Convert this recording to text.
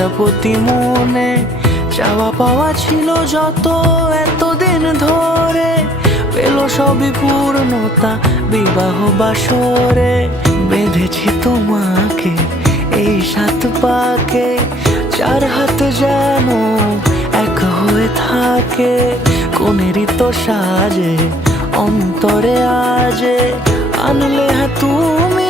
প্রজাপতি মনে চাওয়া পাওয়া ছিল যত এতদিন ধরে, পেল সবই পূর্ণতা বিবাহ বাসরে। বেঁধেছি তোমাকে এই 7 পাকে, 4 হাত যেন এক হয়ে থাকে। কোনেরই তো সাজে অন্তরে আজে আনলে তুমি